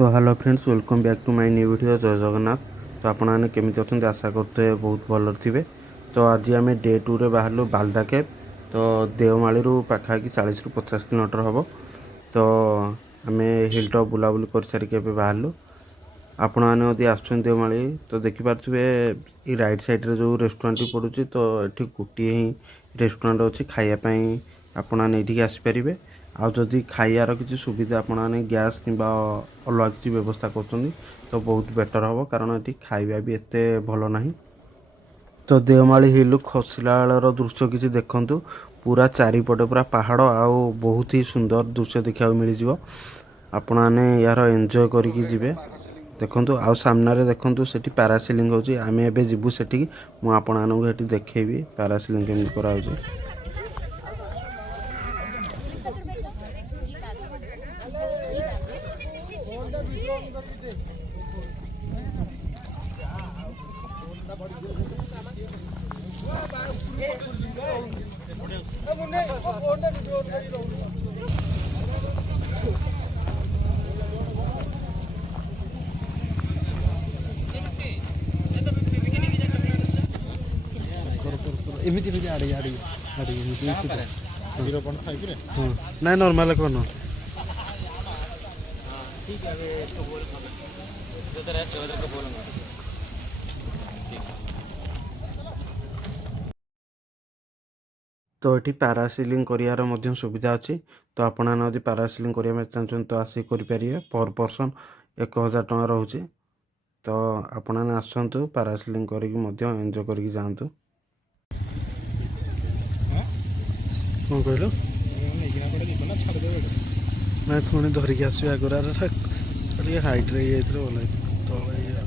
तो hello friends, welcome back to my new video. जय जगन्नाथ। तो आपने केमी अच्छा आशा करते बहुत भल थे। तो आज आम डे 2 रे बाहर बालदा केव। तो देवमाली पाखापाखि 40 ରୁ 50 किलोमीटर हम। तो आम हिल टॉप बुलाबुली कर सारिक बाहर। आपण मैंने आसुन देवमाली तो देखिपे ये राइट साइड्रे जो रेस्टोरेंट पड़ूँ तो ये गोटे ही रेस्टोरेंट अच्छी खायापाई आपठी आसपारे। आउ जदि खाइबार किसी सुविधा आपने गैस कि अलग किसी व्यवस्था कर तो बहुत बेटर हम, कारण ये खाଇବା भी एत भल ना। तो देवमाली हिल खसला बेलर दृश्य किसी देखु। पूरा चारिपटे पूरा पहाड़ आउ बहुत ही सुंदर दृश्य देखा मिल। आपण मैंने यार एंजॉय करके जिवे। देखु आउ सामने देखु से पैरासिलिंग होची। आम एबे जीवु सेठी मु आपण मानू हेठी देखैबी पैरासिलिंग केमति करा होची। एमती आड़े आड़े आड़े ना नॉर्मल कौन तो ये पैरासिलिंग कर सुविधा अच्छी। तो आपड़ी पैरासिलिंग करने चाहते तो आसिक करेंगे। पर पर्सन 1000 टଙ୍କା रोचे। तो आपने आसतु पैरासिलिंग करके एंजॉय करके जातु। कौन कहल ना पुणी धरिकी आसवे आगुरा हाइट रही भल तले।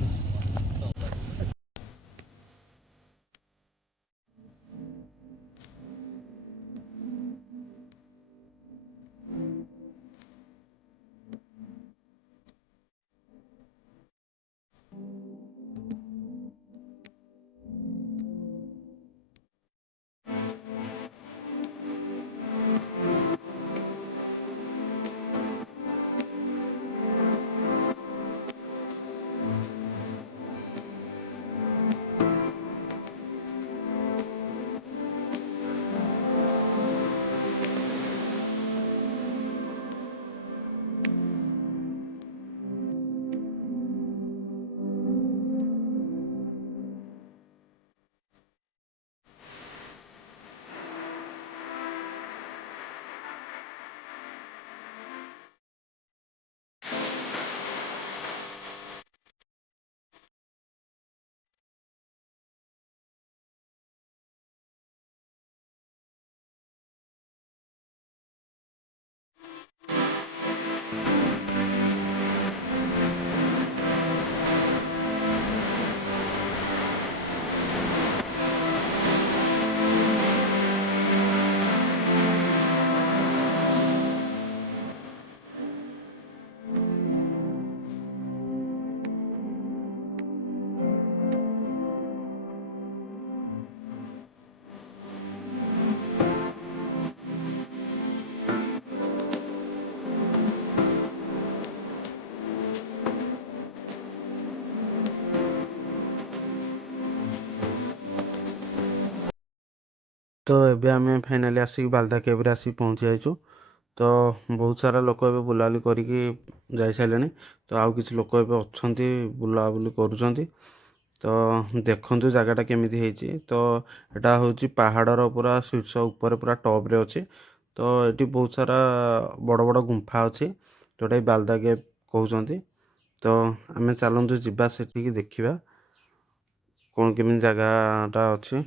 तो एबे आमे फाइनाली आसिक बालदा केव्रे आसिक पहुँची जाइछु। तो बहुत सारा लोक एबे बुलाबुली करिकी जाई साइलेनी। तो आउ किछि लोक एबे अछंती बुलाबुली करूछंती। तो देखंतु जगहटा केमिति ହେଇଛି। तो एटा होची पहाड़र पूरा शीर्ष ऊपर पूरा टॉप रे अछि। तो एटी बहुत सारा बड़ बड़ गुंफा अछि जोटा बालदा केव कहउछंती। तो आमे चलंतु जिबा सेठी की देखिबा कोन केमिति जगहटा अछि।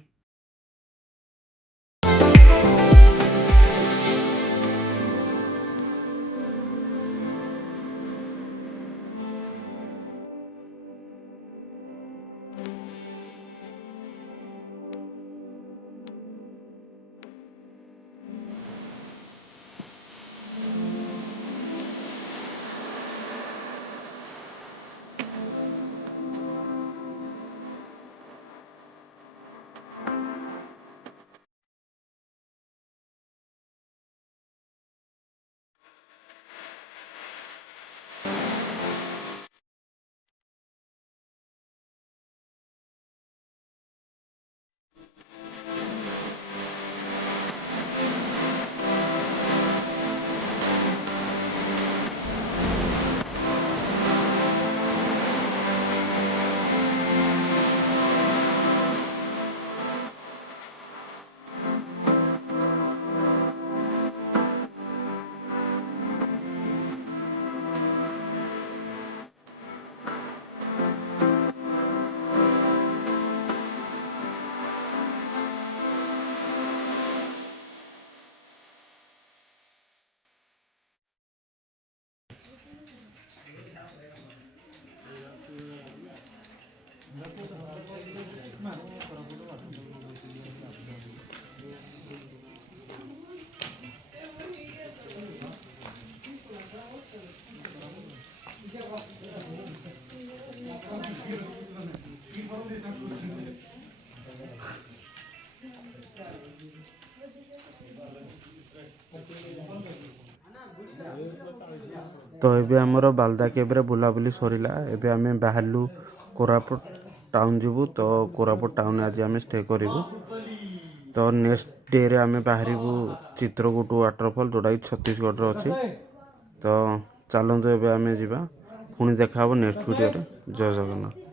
तो ଏବେ ଆମର ବାଲଦା କେବ୍ରେ ବୁଲାବୁଲି ସରିଲା। ଏବେ ଆମେ ବାହାରିଲୁ କୋରାପୁଟ ଟାଉନ୍ ଯିବୁ। ତ କୋରାପୁଟ ଟାଉନ୍ ଆଜି ଆମେ ଷ୍ଟେ କରିବୁ। ତ ନେକ୍ସଟ ଡେରେ ଆମେ ବାହାରିବୁ ଚିତ୍ରକୂଟ ୱାଟରଫଲ୍, ଯେଉଁଟାକି ଛତିଶଗଡ଼ରେ ଅଛି। ତ ଚାଲନ୍ତୁ ଏବେ ଆମେ ଯିବା, ପୁଣି ଦେଖା ହେବ ନେକ୍ସଟ ଭିଡ଼ିଓରେ। ଜୟ ଜଗନ୍ନାଥ।